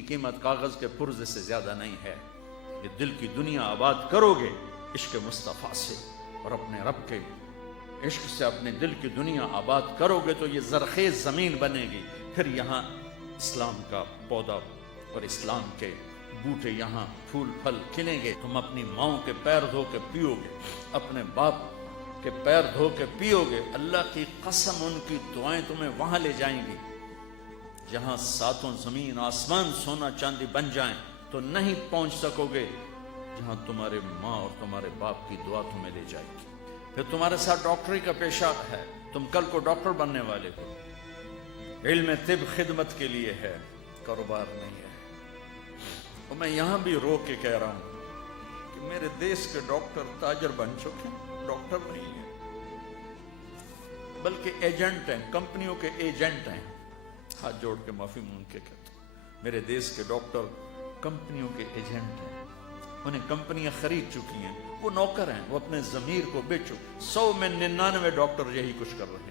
کی قیمت کاغذ کے پرزے سے زیادہ نہیں ہے۔ یہ دل کی دنیا آباد کرو گے عشق مصطفیٰ سے اور اپنے رب کے عشق سے اپنے دل کی دنیا آباد کرو گے تو یہ زرخیز زمین بنے گی، پھر یہاں اسلام کا پودا اور اسلام کے بوٹے یہاں پھول پھل کھلیں گے۔ تم اپنی ماؤں کے پیر دھو کے پیو گے، اپنے باپ کے پیر دھو کے پیو گے، اللہ کی قسم ان کی دعائیں تمہیں وہاں لے جائیں گی جہاں ساتوں زمین آسمان سونا چاندی بن جائیں تو نہیں پہنچ سکو گے جہاں تمہارے ماں اور تمہارے باپ کی دعا تمہیں لے جائے گی۔ پھر تمہارے ساتھ ڈاکٹری کا پیشہ ہے، تم کل کو ڈاکٹر بننے والے ہو، علم طب خدمت کے لیے ہے، کاروبار نہیں ہے۔ اور میں یہاں بھی رو کے کہہ رہا ہوں کہ میرے دیش کے ڈاکٹر تاجر بن چکے، ڈاکٹر نہیں ہیں بلکہ ایجنٹ ہیں، کمپنیوں کے ایجنٹ ہیں۔ ہاتھ جوڑ کے معافی مانگ کے کہتا ہوں، میرے دیش کے ڈاکٹر کمپنیوں کے ایجنٹ ہیں، انہیں کمپنیاں خرید چکی ہیں، وہ نوکر ہیں، وہ اپنے ضمیر کو بیچ چکے۔ 100 میں 99 ڈاکٹر یہی کچھ کر رہے ہیں۔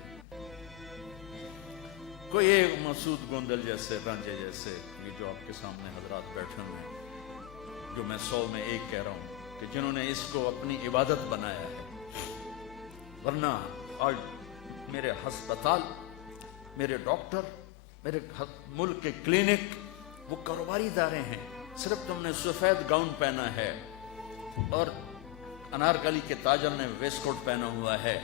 کوئی ایک مسعود گوندل جیسے، رانجے جیسے، یہ جو آپ کے سامنے حضرات بیٹھے ہوئے ہیں، جو میں 100 میں 1 کہہ رہا ہوں کہ جنہوں نے اس کو اپنی عبادت بنایا ہے، ورنہ آج میرے ہسپتال، میرے ڈاکٹر، میرے ملک کے کلینک وہ کاروباری ادارے ہیں۔ صرف تم نے سفید گاؤن پہنا ہے اور انارکلی کے تاجر نے ویسٹ کوٹ پہنا ہوا ہے،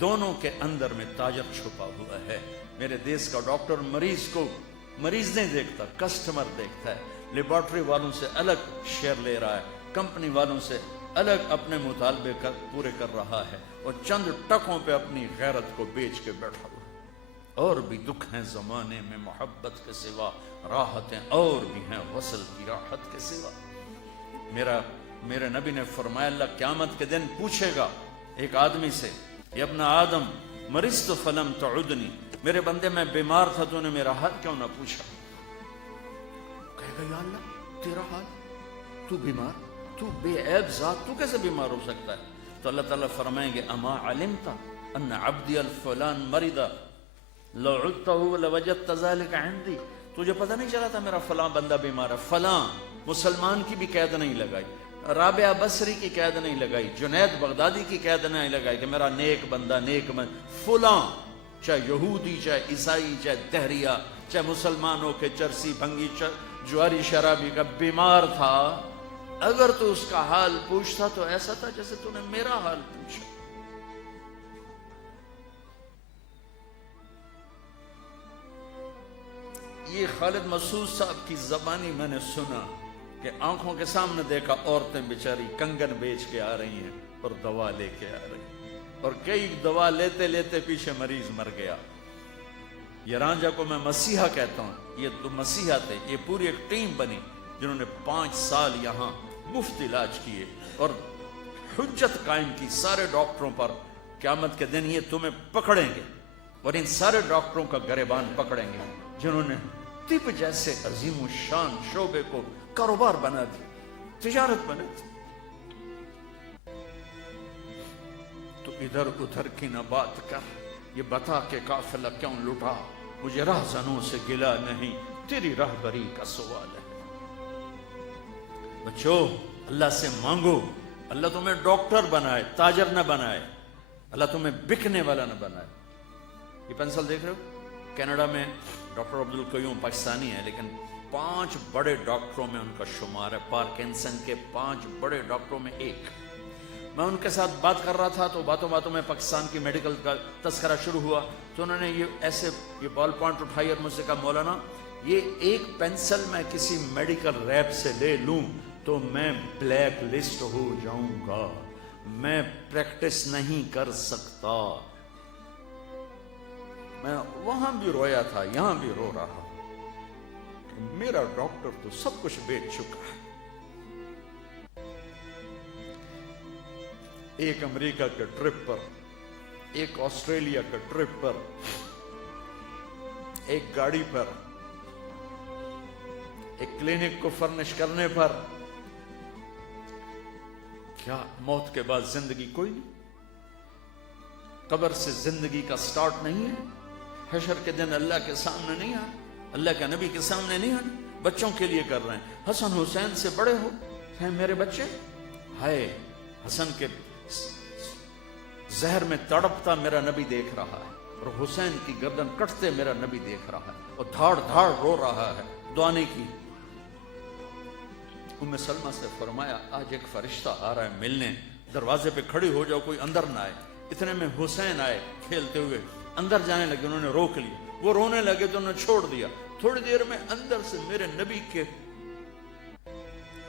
دونوں کے اندر میں تاجر چھپا ہوا ہے۔ میرے دیش کا ڈاکٹر مریض کو مریض نہیں دیکھتا، کسٹمر دیکھتا ہے، لیبارٹری والوں سے الگ شیئر لے رہا ہے، کمپنی والوں سے الگ اپنے مطالبے پورے کر رہا ہے، اور چند ٹکوں پہ اپنی غیرت کو بیچ کے بیٹھا ہوا۔ اور بھی دکھ ہیں زمانے میں محبت کے سوا، راحتیں اور بھی ہیں وصل کی راحت کے سوا۔ میرے نبی نے فرمایا اللہ قیامت کے دن پوچھے گا ایک آدمی سے، یا ابن آدم مرضت فلم تعدنی، میرے بندے میں بیمار تھا تو نے میرا حال کیوں نہ پوچھا؟ کہے گا یا اللہ تیرا حال، تو بیمار، تو بے عیب ذات، تو کیسے بیمار ہو سکتا ہے؟ تو اللہ تعالیٰ فرمائیں گے اما علمت ان عبدی الفلان مرض لو عدته لوجدت ذلك عندي، تجھے پتہ نہیں چلا تھا میرا فلاں بندہ بیمار ہے؟ فلاں مسلمان کی بھی قید نہیں لگائی، رابعہ بصری کی قید نہیں لگائی، جنید بغدادی کی قید نہیں لگائی کہ میرا نیک بندہ فلاں، چاہے یہودی، چاہے عیسائی، چاہے دہریہ، چاہے مسلمان ہو کے چرسی بھنگی جواری شرابی کا بیمار تھا، اگر تو اس کا حال پوچھتا تو ایسا تھا جیسے تو نے میرا حال پوچھا۔ یہ خالد مسعود صاحب کی زبانی میں نے سنا کہ آنکھوں کے سامنے دیکھا عورتیں بیچاری کنگن بیچ کے آ رہی ہیں اور دوا لے کے آ رہی ہیں، اور کئی دوا لیتے لیتے پیچھے مریض مر گیا۔ یہ رانجھا کو میں مسیحا کہتا ہوں، یہ تو مسیحا تھے، یہ پوری ایک ٹیم بنی جنہوں نے 5 سال یہاں مفت علاج کیے اور حجت قائم کی سارے ڈاکٹروں پر، قیامت کے دن یہ تمہیں پکڑیں گے اور ان سارے ڈاکٹروں کا گریبان پکڑیں گے جنہوں نے طب جیسے عظیم الشان شعبے کو کاروبار بنا دی، تجارت بنا دی۔ تو ادھر ادھر کی نہ بات کر، یہ بتا کہ قافلہ کیوں لٹا، مجھے راہزنوں سے گلا نہیں، تیری راہبری کا سوال ہے۔ بچو اللہ سے مانگو، اللہ تمہیں ڈاکٹر بنائے، تاجر نہ بنائے، اللہ تمہیں بکنے والا نہ بنائے۔ یہ پینسل دیکھ رہے ہو، کینیڈا میں ڈاکٹر عبدالقیوم پاکستانی ہے، لیکن 5 بڑے ڈاکٹروں میں ان کا شمار ہے، پارکنسن کے 5 بڑے ڈاکٹروں میں ایک۔ میں ان کے ساتھ بات کر رہا تھا تو باتوں باتوں میں پاکستان کی میڈیکل کا تذکرہ شروع ہوا، تو انہوں نے یہ بال پوائنٹ اٹھائی اور مجھ سے کہا مولانا یہ ایک پینسل میں کسی میڈیکل ریپ سے لے لوں تو میں بلیک لسٹ ہو جاؤں گا، میں پریکٹس نہیں کر سکتا۔ میں وہاں بھی رویا تھا، یہاں بھی رو رہا کہ میرا ڈاکٹر تو سب کچھ بیچ چکا ہے۔ ایک امریکہ کے ٹرپ پر، ایک آسٹریلیا کے ٹرپ پر، ایک گاڑی پر، ایک کلینک کو فرنش کرنے پر، کیا موت کے بعد زندگی کوئی نہیں؟ قبر سے زندگی کا سٹارٹ نہیں ہے؟ حشر کے دن اللہ کے سامنے نہیں آنا، اللہ کے نبی کے سامنے نہیں آنا، بچوں کے لیے کر رہے ہیں. حسن حسین سے بڑے ہو ہیں میرے بچے. ہائے حسن کے زہر میں تڑپتا میرا نبی دیکھ رہا ہے اور حسین کی گردن کٹتے میرا نبی دیکھ رہا ہے اور دھاڑ دھاڑ رو رہا ہے. دعا نہیں کی. ام سلمہ سے فرمایا آج ایک فرشتہ آ رہا ہے ملنے, دروازے پہ کھڑی ہو جاؤ, کوئی اندر نہ آئے. اتنے میں حسین آئے کھیلتے ہوئے, اندر جانے لگے, انہوں نے روک لی. وہ رونے لگے تو انہوں نے چھوڑ دیا. تھوڑی دیر میں اندر سے میرے نبی کے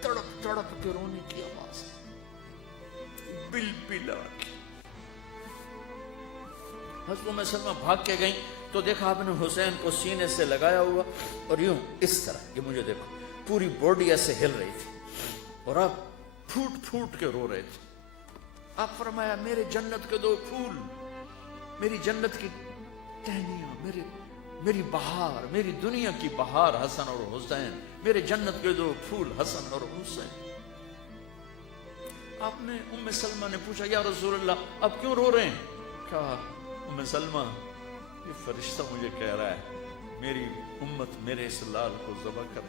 تڑپ تڑپ کے رونے کی آواز, بل بلا کی. حضرت ام سلمہ بھاگ کے گئیں تو دیکھا آپ نے حسین کو سینے سے لگایا ہوا اور یوں اس طرح, یہ مجھے دیکھو, پوری باڈی ایسے ہل رہی تھی اور آپ پھوٹ پھوٹ کے رو رہے تھے. آپ فرمایا میرے جنت کے 2 پھول, میری جنت کی ٹہنیاں, میری بہار, میری دنیا کی بہار حسن اور حسین, میرے جنت کے 2 پھول حسن اور حسین. آپ نے ام سلمہ نے پوچھا یا رسول اللہ آپ کیوں رو رہے ہیں؟ کہا ام سلمہ یہ فرشتہ مجھے کہہ رہا ہے میری امت میرے اس لال کو ذبح کر.